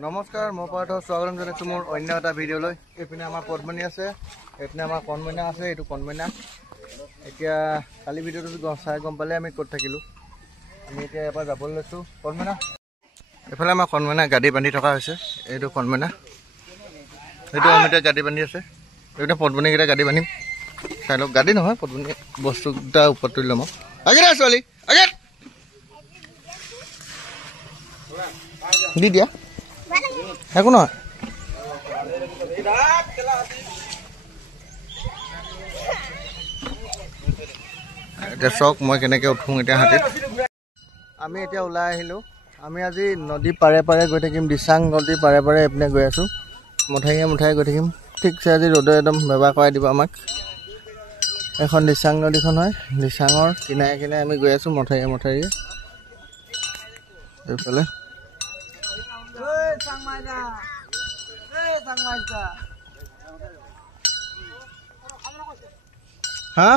নমস্কাৰ মই পাৰ্থ স্বাগতম জনাইছোঁ মোৰ অন্য এটা ভিডিঅ'লৈ। এইপিনে আমাৰ পদ্মনী আছে, এইপিনে আমাৰ কণমইনা আছে, এইটো কণমইনা। এতিয়া কালি ভিডিঅ'টো চাই গম পালে আমি ক'ত থাকিলোঁ। আমি এতিয়া এবাৰ যাবলৈ লৈছোঁ কণমইনা। এইফালে আমাৰ কণমইনা গাড়ী বান্ধি থকা হৈছে, এইটো কণমইনা, এইটো অমিতে গাড়ী বান্ধি আছে। এইপিনে পদ্মনীকেইটা গাড়ী বান্ধিম, চাই লওক। গাড়ী নহয়, পদ্মনী বস্তুকেইটা ওপৰত তুলি ল'ম। আগে দে ছোৱালী, আগে দি দিয়া, একো নহয়। এতিয়া চাওক মই কেনেকৈ উঠোঁ এতিয়া হাতীত। আমি এতিয়া ওলাই আহিলোঁ। আমি আজি নদী পাৰে পাৰে গৈ থাকিম, দিচাং নদীৰ পাৰে পাৰে এইপিনে গৈ আছোঁ। মঠাইয়ে মঠাইয়ে গৈ থাকিম। ঠিকছে আজি ৰ'দে একদম বেবা কৰাই দিব আমাক। এখন দিচাং নদীখন হয়, দিচাঙৰ কিনাৰে কিনাৰে আমি গৈ আছোঁ মঠাইয়ে মঠাইয়ে। এইফালে হা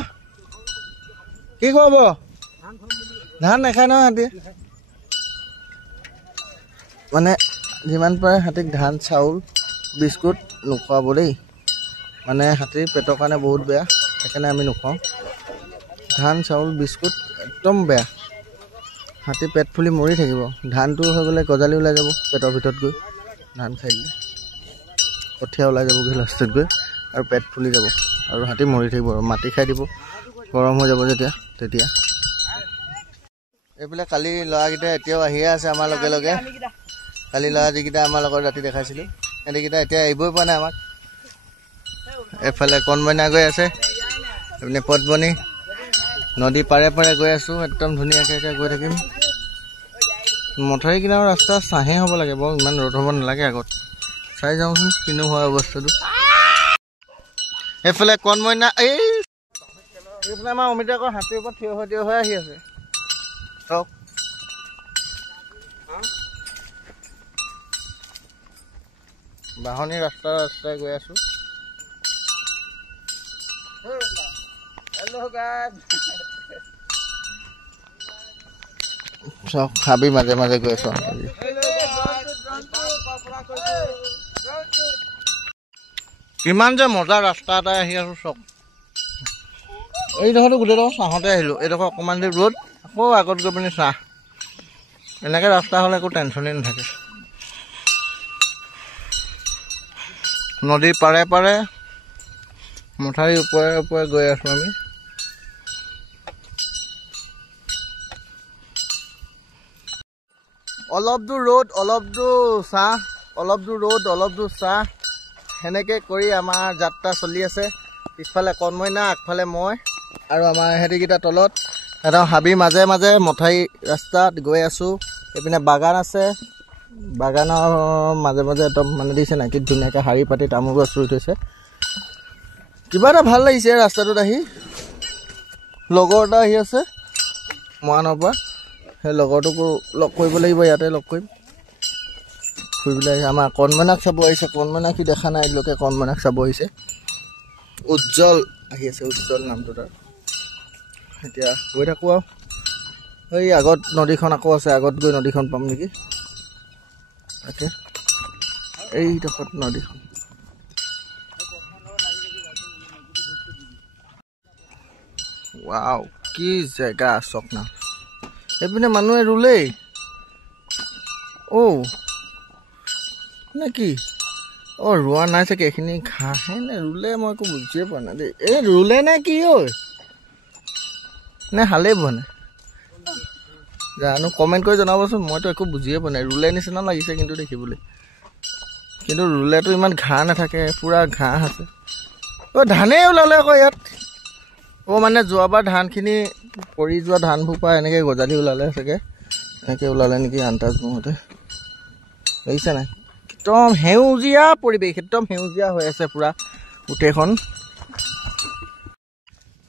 কি খোৱাব? ধান নাখায় নহয় হাতী। মানে যিমান পাৰে হাতীক ধান চাউল বিস্কুট নোখোৱাব দেই। মানে হাতীৰ পেটৰ কাৰণে বহুত বেয়া, সেইকাৰণে আমি নোখোৱাওঁ। ধান চাউল বিস্কুট একদম বেয়া, হাতী পেট ফুলি মৰি থাকিব। ধানটো হৈ গ'লে গজালি ওলাই যাব পেটৰ ভিতৰত গৈ, ধান খাই দিলে কঠীয়া ওলাই যাবগৈ লাষ্টত গৈ, আৰু পেট ফুলি যাব আৰু হাতী মৰি থাকিব আৰু মাটি খাই দিব গৰম হৈ যাব তেতিয়া। এইফালে কালি ল'ৰাকেইটা এতিয়াও আহিয়ে আছে আমাৰ লগে লগে। কালি ল'ৰা যিকেইটা আমাৰ লগত ৰাতি দেখাইছিলোঁ সেইকেইটা এতিয়া আহিবই পৰা নাই আমাক। এইফালে কণমইনা গৈ আছে, এইপিনে পদ্মনী নদী পাৰে পাৰে গৈ আছোঁ। একদম ধুনীয়াকৈ গৈ থাকিম। মথাউৰি কিনাৰৰ ৰাস্তা ছাঁহে হ'ব লাগে, বৰ ইমান ৰ'দ হ'ব নালাগে আগত। চাই যাওঁচোন কিনো হয় অৱস্থাটো। এইফালে কণমইনা, এইফালে আমাৰ অমিতে আকৌ হাতীৰ ওপৰত থিয় হৈ আহি আছে। চাওক বাহনী ৰাস্তাই গৈ আছোঁ। চাওক হাবি মাজে মাজে গৈ আছোঁ। কিমান যে মজা ৰাস্তা এটাই আহি আছোঁ চাওক। এইডোখৰটো গোটেইডোখৰ চাহতে আহিলোঁ। এইডোখৰ অকণমান দেৰি ৰ'দ, আকৌ আগত গৈ পিনি চাহ। এনেকৈ ৰাস্তা হ'লে একো টেনশ্যনেই নাথাকে। নদীৰ পাৰে পাৰে মথাউৰিৰ ওপৰে ওপৰে গৈ আছোঁ আমি। অলপ দূৰ ৰ'দ, অলপ দূৰ চাহ, অলপ দূৰ ৰ'দ, অলপ দূৰ চাহ, সেনেকৈ কৰি আমাৰ যাত্ৰা চলি আছে। পিছফালে কণমইনা, আগফালে মই আৰু আমাৰ হেৰিকেইটা তলত। একদম হাবিৰ মাজে মাজে মথাউৰি ৰাস্তাত গৈ আছোঁ। এইপিনে বাগান আছে, বাগানৰ মাজে মাজে একদম মানে দিছে নাই কি ধুনীয়াকৈ শাৰী পাতি তামোল গছ ৰুই থৈছে। কিবা এটা ভাল লাগিছে ৰাস্তাটোত আহি। লগৰ এটা আহি আছে মৰাণৰ পৰা, সেই লগৰটোকো লগ কৰিব লাগিব, ইয়াতে লগ কৰিম। ফুৰিবলৈ আহিছে। আমাৰ কণমইনাক চাব আহিছে, কণমইনা কি দেখা নাই লোকে কণমইনাক চাব আহিছে। উজ্জ্বল আহি আছে, উজ্জ্বল নামটো তাৰ। এতিয়া গৈ থাকোঁ আৰু। এই আগত নদীখন আকৌ আছে, আগত গৈ নদীখন পাম নেকি। তাকে এইডোখৰত নদীখন। ৱাও কি জেগা চক না। এইপিনে মানুহে ৰুলেই নে কি? ৰোৱা নাই চাগে, এইখিনি ঘাঁহে নে ৰুলে মই একো বুজিয়ে পোৱা নাই দেই। এই ৰুলে নে কি নে হালেই পোৱা নাই জানো, কমেণ্ট কৰি জনাবচোন। মইতো একো বুজিয়ে পোৱা নাই। ৰুলে নিচিনা লাগিছে কিন্তু দেখিবলৈ, কিন্তু ৰুলেতো ইমান ঘাঁহ নাথাকে, পূৰা ঘাঁহ আছে। ধানেই ওলালে আকৌ ইয়াত। মানে যোৱাবাৰ ধানখিনি পৰি যোৱা ধানবোৰ পৰা এনেকৈ গজালি ওলালে চাগে, এনেকৈ ওলালে নেকি আন্দাজ মোৰমতে। দেখিছে নাই, একদম সেউজীয়া পৰিৱেশ, একদম সেউজীয়া হৈ আছে পূৰা গোটেইখন।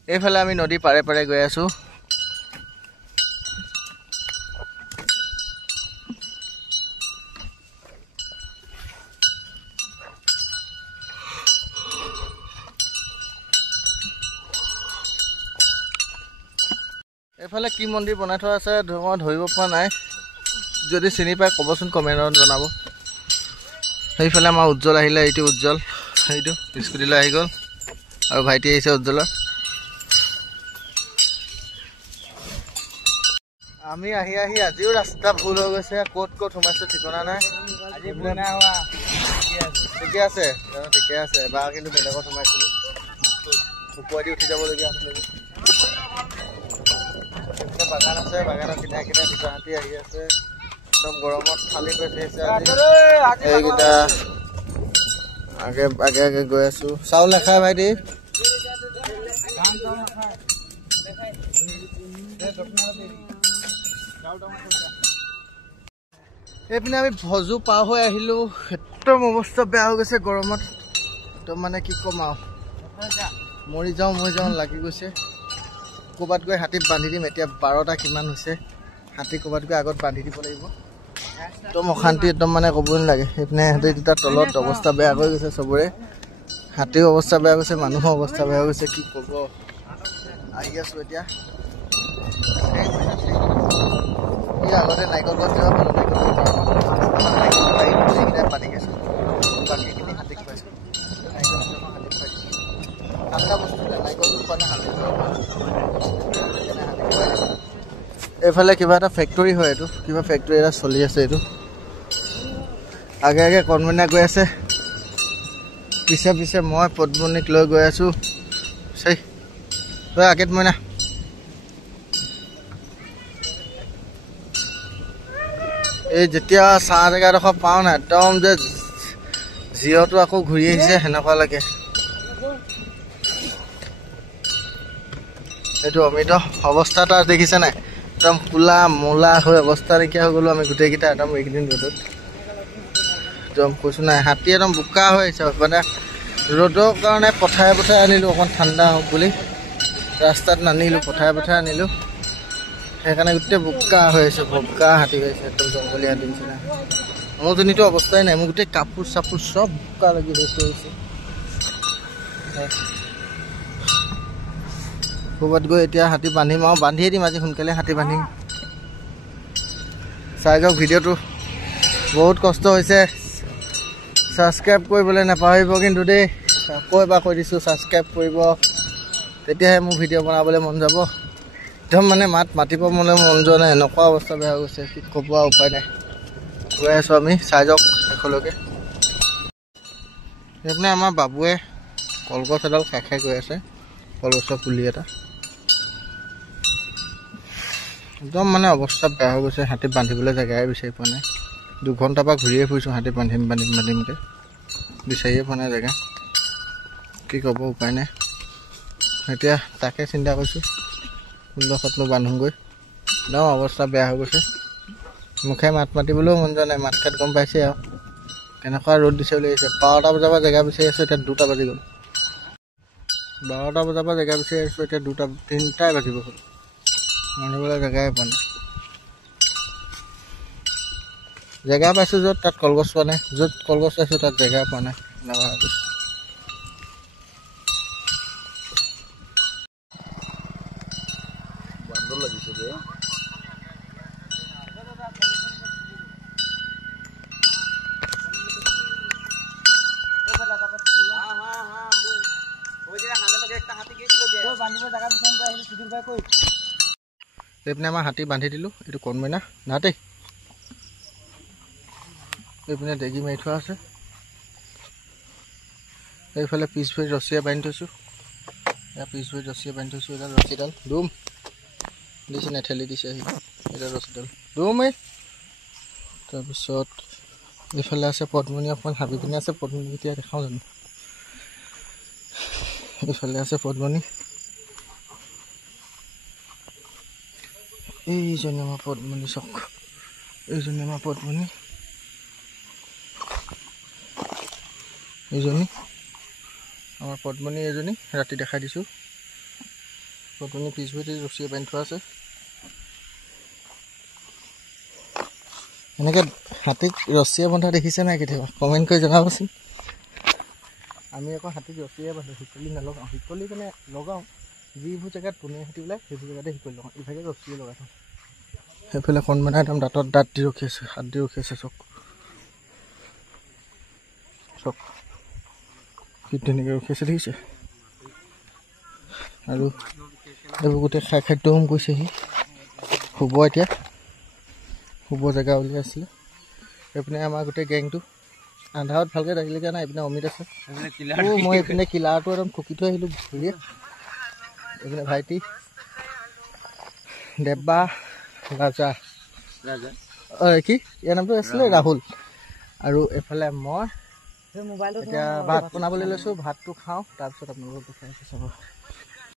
এইফালে আমি নদী পাৰে পাৰে গৈ আছোঁ। এইফালে কি মন্দিৰ বনাই থোৱা আছে মই ধৰিব পৰা নাই। যদি চিনি পাই ক'বচোন, কমেণ্টত জনাব। সেইফালে আমাৰ উজ্জ্বল আহিলে, এইটো উজ্জ্বল, সেইটো স্কুটিলৈ আহি গ'ল আৰু ভাইটি আহিছে উজ্জ্বলৰ। আমি আহি আজিও ৰাস্তা ভুল হৈ গৈছে, ক'ত সোমাইছো ঠিকনা নাই। ঠিকে আছে ঠিকে আছে, এবাৰ কিন্তু বেলেগত সোমাইছিলো, ওপৰেদি উঠি যাবলগীয়া আছিলে। বাগান আছে, বাগানৰ কিনাৰে কিনাৰে দুটা হাতী আহি আছে, একদম গৰমত খালী কৰি থৈছে। এইকেইটা আগে আগে গৈ আছো। চাউল নাখায় ভাইটি? এইপিনে আমি ভজু পাৰ হৈ আহিলো, একদম অৱস্থা বেয়া হৈ গৈছে গৰমত, একদম মানে কি ক'ম আৰু, মৰি যাওঁ লাগি গৈছে। ক'ৰবাত গৈ হাতীত বান্ধি দিম, এতিয়া 12টা কিমান হৈছে, হাতী ক'ৰবাত গৈ আগত বান্ধি দিব লাগিব। একদম অশান্তি, একদম মানে ক'বই নালাগে। সেইপিনে হাতী দুটা তলত, অৱস্থা বেয়া হৈ গৈছে চবৰে, হাতীও অৱস্থা বেয়া গৈছে, মানুহৰ অৱস্থা বেয়া হৈ গৈছে, কি ক'ব। আহি আছো এতিয়া, আগতে নাৰিকল গছ দিব পাৰো, নাৰিকল পাতি গৈছো, বাকীখিনি হাতীক খুৱাইছো, ঠাণ্ডা বস্তু নাৰিকলটো পালে হাতী। এইফালে কিবা এটা ফেক্টৰী হয়, এইটো কিবা ফেক্টৰী এটা চলি আছে। এইটো আগে আগে কণমইনা গৈ আছে, পিছে পিছে মই পদ্মনীক লৈ গৈ আছো। আগেত মইনা, এই যেতিয়া চাহ জেগাডোখৰ পাওঁ না, একদম যে জিঅ'টো আকৌ ঘূৰি আহিছে সেনেকুৱা লাগে। এইটো অমিত অৱস্থা তাৰ দেখিছে নাই, একদম কোলা মোলা হৈ অৱস্থা নাইকিয়া হৈ গ'লো আমি গোটেইকেইটা, একদম এইকেইদিন ৰ'দত একদম কৈছো নাই। হাতী একদম বোকা হৈ আহিছে, মানে ৰ'দৰ কাৰণে পথাৰে আনিলোঁ, অকণ ঠাণ্ডা হওক বুলি ৰাস্তাত নানিলোঁ, পথাৰে আনিলোঁ, সেইকাৰণে গোটেই বোকা হৈ আছে, বোকা হাতী হৈ আছে, একদম জংঘলী হাতী নিচিনা। মোৰ জনীতো অৱস্থাই নাই, মোৰ গোটেই কাপোৰ চাপোৰ চব বোকা লাগি হৈছে। ক'ৰবাত গৈ এতিয়া হাতী বান্ধিম আৰু, বান্ধিয়ে দিম আজি সোনকালে, হাতী বান্ধিম। চাই যাওক ভিডিঅ'টো, বহুত কষ্ট হৈছে। ছাবস্ক্ৰাইব কৰিবলৈ নাপাহৰিব কিন্তু দেই, আকৌ এবাৰ কৈ দিছোঁ, ছাবস্ক্ৰাইব কৰিব, তেতিয়াহে মোৰ ভিডিঅ' বনাবলৈ মন যাব। একদম মানে মাতিব মন যোৱা নাই, এনেকুৱা অৱস্থা বেয়া হৈ গৈছে, কি ক'ব আৰু, উপায় নাই। গৈ আছোঁ আমি, চাই যাওক শেষলৈকে। সেইপিনে আমাৰ বাবুৱে কলগছ এডাল খাই গৈ আছে, কলগছৰ পুলি এটা, একদম মানে অৱস্থা বেয়া হৈ গৈছে। হাতী বান্ধিবলৈ জেগাই বিচাৰি পোৱা নাই, 2 ঘণ্টাৰ পৰা ঘূৰিয়ে ফুৰিছোঁ, হাতী বান্ধিমকৈ বিচাৰিয়ে পোৱা নাই জেগা, কি ক'ব, উপায় নাই। এতিয়া তাকে চিন্তা কৰিছোঁ, কোনডোখৰতনো বান্ধোগৈ, একদম অৱস্থা বেয়া হৈ গৈছে। মুখে মাত মাতিবলৈও মন যোৱা নাই, মাত খাত গম পাইছে আৰু কেনেকুৱা ৰ'দ দিছে বুলি আহিছে। 12টা বজাৰ পৰা জেগা বিচাৰি আছোঁ, এতিয়া 2টা বাজি গ'ল। 12টা বজাৰ পৰা জেগা বিচাৰি আছোঁ, এতিয়া 3টাই বাজিব হ'ল, বান্ধিবলৈ জেগাই পোৱা নাই। জেগা পাইছোঁ য'ত, তাত কলগছ পোৱা নাই, য'ত কলগছ পাইছোঁ তাত জেগা পোৱা নাই, এনেকুৱা হৈ গৈছে। বান্দৰ লাগিছে যে, এইপিনে আমাৰ হাতী বান্ধি দিলোঁ, এইটো কণমইনা নাহাতেই, এইপিনে ডেগি মাৰি থোৱা আছে, এইফালে পিছ ভৰিত ৰছীয়ে বান্ধি থৈছোঁ, পিছ ভৰিত ৰছীয়ে বান্ধি থৈছোঁ, এডাল ৰছীডাল দুম দিছে নাই, ঠেলি দিছে আহি, এডাল ৰছীডাল দুমেই। তাৰপিছত এইফালে আছে পদ্মনী, অকণমান হাবি পিনে আছে পদ্মনী, এতিয়া দেখাওঁ জানো, এইফালে আছে পদ্মনী, এইজনী আমাৰ পদ্মনী, চক এইজনী আমাৰ পদ্মনী, এইজনী আমাৰ পদ্মনী, এইজনী ৰাতি দেখাই দিছোঁ। পদ্মনী পিছ ভৰিত ৰছীয়ে বান্ধি থোৱা আছে। এনেকৈ হাতীক ৰছীয়ে বন্ধা দেখিছে নাই কেতিয়াবা, কমেণ্ট কৰি জনাবচোন। আমি আকৌ হাতীক ৰছীয়ে বান্ধো, শিকলি নলগাওঁ, শিকলি মানে লগাওঁ, যিবোৰ জেগাত পনীয়া হাতী ওলায় সেইবোৰ জেগাতে শিকলি লগাওঁ, ইভাগে ৰছীয়ে লগাই থওঁ। সেইফালে কণমইনা একদম দাঁত দি ৰখি আছে, হাত দি ৰখি আছে, চক চাওক কি ধুনীয়াকৈ ৰখিছে দেখিছে আৰু এইবোৰ গোটেই খাদ্য হোম কৰিছেহি শুব এতিয়া শুব জেগা উলিয়াইছিলে এইপিনে আমাৰ গোটেই গেংটো আন্ধাৰত ভালকৈ দেখিলে কাৰণে এইপিনে অমিত আছে মই এইপিনে কিলাৰটো একদম ঠুকি থৈ আহিলোঁ ঘূৰিয়ে এইপিনে ভাইটি দেব্বা ৰাজা কি ইয়াৰ নামটো আছিলে ৰাহুল আৰু এইফালে মই এতিয়া ভাত বনাবলৈ লৈছোঁ ভাতটো খাওঁ তাৰপিছত আপোনালোকক দেখাইছোঁ চাব